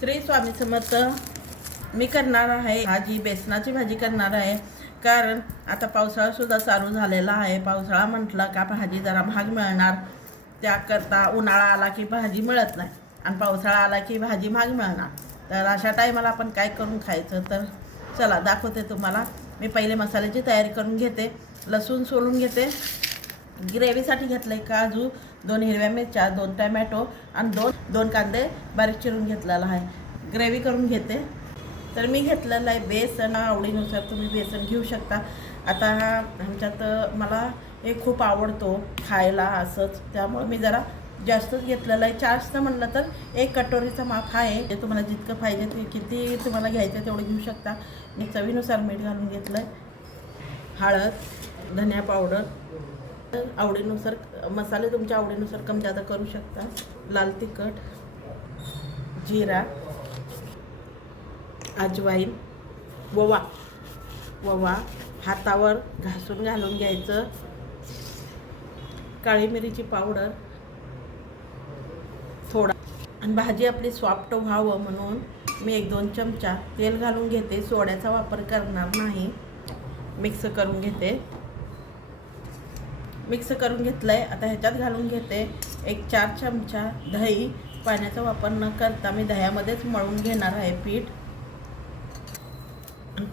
श्री स्वामी समर्थ. मी करणार आहे भाजी, बेसनाची भाजी करणार आहे. कारण आता पावसाळा सुद्धा चालू झालेला आहे. पावसाळा म्हटलं का भाजी जरा महाग मिळणार. त्याकरता उन्हाळा आला की भाजी मिळत नाही आणि पावसाळा आला की भाजी महाग मिळणार. तर अशा टायमाला आपण काय करून खायचं, तर चला दाखवते तुम्हाला. मी पहिले मसाल्याची तयारी करून घेते. लसूण सोलून घेते. ग्रेव्हीसाठी घेतलं आहे काजू, 2 हिरव्या मिरच्या, 2 टमॅटो आणि दोन कांदे बारीक चिरून घेतलेला आहे. ग्रेव्ही करून घेते. तर मी घेतलेलं आहे बेसन. आवडीनुसार तुम्ही बेसन घेऊ शकता. आता हा आमच्यात मला हे खूप आवडतो खायला असंच, त्यामुळे मी जरा जास्तच घेतलेलं आहे. जास्त म्हणलं तर 1 कटोरीचा माप आहे. ते तुम्हाला जितकं पाहिजे ते किती तुम्हाला घ्यायचं तेवढं घेऊ शकता. मी चवीनुसार मीठ घालून घेतलं आहे. हळद, धनिया पावडर, आवडीनुसार मसाले तुमच्या आवडीनुसार कमी जादा करू शकता. लाल तिखट, जिरा, अजवाईन, ओवा हातावर घासून घालून घ्यायचं. काळी मिरीची पावडर थोडा. आणि भाजी आपली सॉफ्ट व्हावं म्हणून मी 1-2 चमचा तेल घालून घेते. सोड्याचा वापर करणार नाही. मिक्स करून घेते. मिक्स करून घेतलं आहे. आता ह्याच्यात घालून घेते 4 चमचा दही. पाण्याचा वापर न करता मी दह्यामध्येच मळून घेणार आहे पीठ.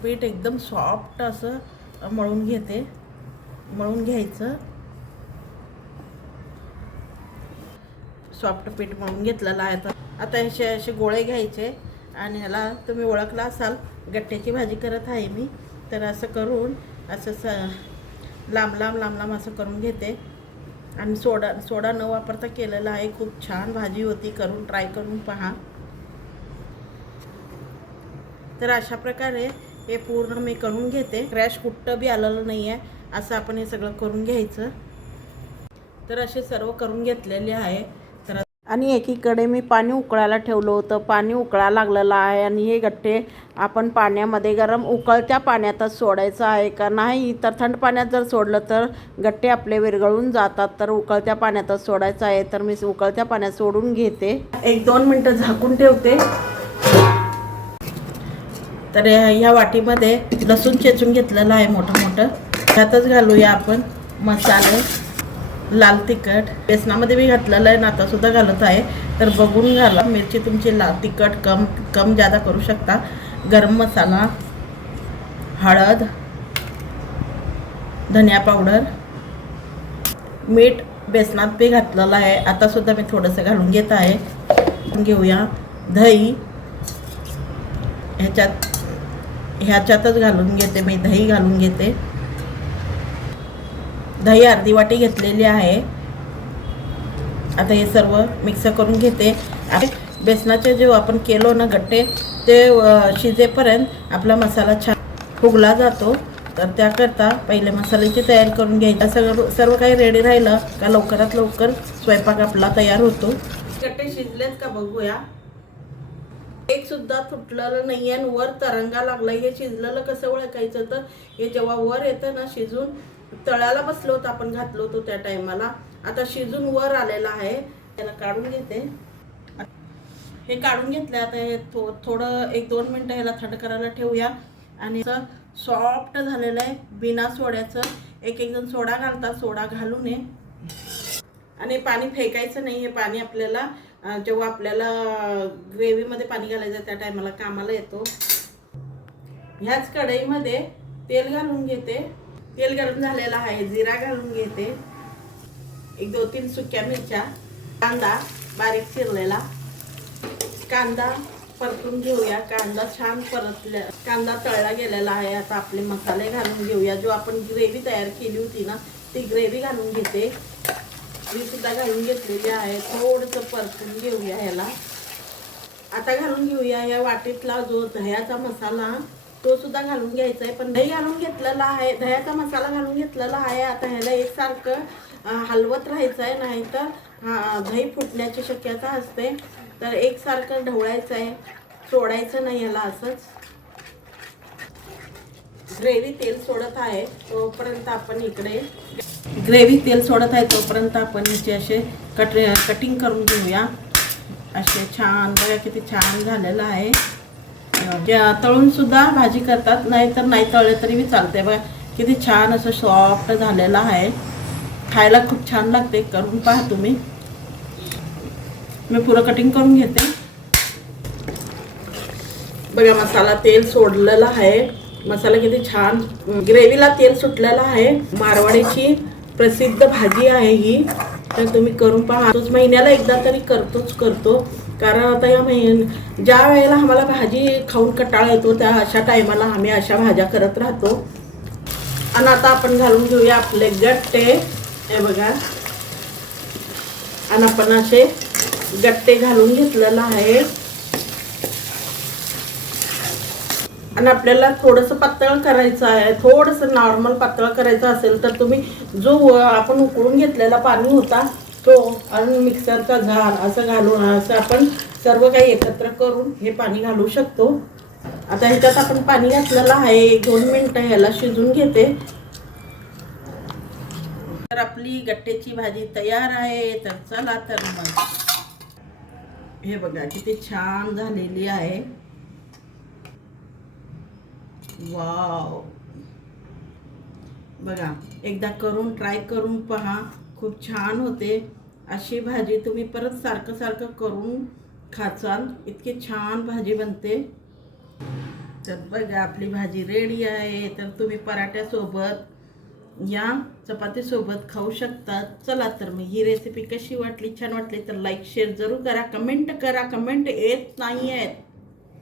पीठ एकदम सॉफ्ट असं मळून घेते. मळून घ्यायचं. सॉफ्ट पीठ मळून घेतलेलं आहे. आता असे गोळे घ्यायचे आणि ह्याला तुम्ही ओळखला असाल, गट्ट्याची भाजी करत आहे मी. तर असं करून असं लांब असं करून घेते. आणि सोडा न वापरता केलेला आहे. खूप छान भाजी होती. करून ट्राय करून पहा. तर अशा प्रकारे हे पूर्ण मी करून घेते. क्रॅश कुठं बी आलेलं नाही आहे. असं आपण हे सगळं करून घ्यायचं. तर असे सर्व करून घेतलेले आहे. तर आणि एकीकडे मी पाणी उकळायला ठेवलं होतं. पाणी उकळायला लागलेलं आहे आणि हे गट्टे आपण पाण्यामध्ये गरम उकळत्या पाण्यातच सोडायचं आहे. का नाही तर थंड पाण्यात जर सोडलं तर गट्टे आपले विरघळून जातात. तर उकळत्या पाण्यातच सोडायचं आहे. तर मी उकळत्या पाण्यात सोडून घेते. 1-2 मिनटं झाकून ठेवते. तर ह्या वाटीमध्ये लसूण चेचून घेतलेलं आहे मोठं. त्यातच घालूया आपण मसाले. लाल तिखट बेसनामध्ये मी घातलेलं आहे ना, आतासुद्धा घालत आहे. तर बघून घाला. मिरची तुमची लाल तिखट कम जादा करू शकता. गरम मसाला, हळद, धनिया पावडर, मीठ बेसनात बी घातलेलं आहे. आतासुद्धा मी थोडंसं घालून घेत आहे. घेऊया दही. ह्याच्यातच घालून घेते मी. दही घालून घेते. दही अर्धी वाटी घेतलेली आहे. आता हे सर्व मिक्स करून घेते. बेसनाचे जे आपण केलो ना गट्टे, ते शिजेपर्यंत आपला मसाला छान फुगला जातो. तर त्याकरता पहिले मसाल्याची तयारी करून घ्यायची. सर्व काही रेडी राहिलं का लवकरात लवकर स्वयंपाक आपला तयार होतो. गट्टे शिजलेत का बघूया. एक सुद्धा तुटलेलं नाही आहे. वर तरंगा लागला. हे शिजलेलं कसं ओळखायचं, तर हे जेव्हा वर येतं ना शिजून, तळ्याला बसलो होतं आपण, घातलो होतो त्या टायमाला. आता शिजून वर आलेला आहे. त्याला काढून घेते. हे काढून घेतलं. आता हे थोडं 1-2 मिनटं ह्याला थंड करायला ठेवूया. आणि सॉफ्ट झालेलं आहे बिना सोड्याचं. एक जण सोडा घालतात. सोडा घालू नये. आणि पाणी फेकायचं नाही. हे पाणी आपल्याला जेव्हा आपल्याला ग्रेव्हीमध्ये पाणी घालायचं त्या टायमाला कामाला येतो. ह्याच कढईमध्ये तेल घालून घेते. तेल गरम झालेलं आहे. जिरा घालून घेते. 1-2-3 सुक्या मिरच्या, कांदा बारीक चिरलेला. कांदा परतून घेऊया. कांदा छान परतल्या. कांदा तळला गेलेला आहे. आता आपले मसाले घालून घेऊया. जो आपण ग्रेव्ही तयार केली होती ना, ती ग्रेव्ही घालून घेते. मी सुद्धा घालून घेतलेली आहे. थोडंसं परतून घेऊया ह्याला. आता घालून घेऊया या वाटीतला जो दह्याचा मसाला, तो सुद्धा घालून घ्यायचा आहे. पण दही घालून घेतलेला आहे. दह्याचा मसाला घालून घेतलेला आहे. आता ह्याला एकसारखं हलवत राहायचं आहे, नाही तर दही फुटण्याची शक्यता असते. तर एकसारखं ढवळायचं आहे. सोडायचं नाही ह्याला असंच. ग्रेव्ही तेल सोडत आहे तोपर्यंत आपण इकडे ग्रेव्ही तेल सोडत आहे तोपर्यंत आपण याचे असे कटिंग करून घेऊया. असे छान बघा किती छान झालेलं आहे. तळून सुद्धा भाजी करतात, नाही तर नाही तळले तरी बी चालते. बघा किती छान असं सॉफ्ट झालेलं आहे. खायला खूप छान लागते. करून पहा तुम्ही. मी पुरं कटिंग करून घेते. बघा मसाला तेल सोडलेला आहे. मसाला किती छान ग्रेव्हीला तेल सुटलेलं आहे. मारवाडीची प्रसिद्ध भाजी आहे ही. तर तुम्ही करून पहा. तोच महिन्याला एकदा तरी करतो. कारण आता या ज्या वेळेला आम्हाला भाजी खाऊन कंटाळा येतो त्या अशा टायमाला आम्ही अशा भाज्या करत राहतो. आणि आता आपण घालून घेऊया आपले गट्टे. हे बघा, आणि आपण असे गट्टे घालून घेतलेलं आहे. आणि आपल्याला थोडंसं पातळ करायचं आहे. थोडंसं नॉर्मल पातळ करायचं असेल तर तुम्ही जो आपण उकळून घेतलेला पाणी होता तो आणि मिक्सरचा झार असं घालून असं आपण सर्व काही एकत्र करून हे पाणी घालू शकतो. आता ह्याच्यात आपण पाणी घातलेलं आहे. 1-2 मिनटं ह्याला शिजून घेते. तर आपली गट्ट्याची भाजी तयार आहे. तर चला तर मग हे बघा किती छान झालेली आहे. वाव, बघा एकदा करून ट्राय करून पहा. खूप छान होते. अशी भाजी तुम्ही परत सारखं करून खाचाल. इतकी छान भाजी बनते. तर बघा आपली भाजी रेडी आहे. तर तुम्ही पराठ्यासोबत या चपातीसोबत खाऊ शकता. चला तर मग ही रेसिपी कशी वाटली, छान वाटली तर लाईक शेअर जरूर करा. कमेंट येत नाही आहेत.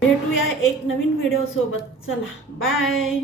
भेटूया एक नवीन व्हिडिओ सोबत. चला बाय.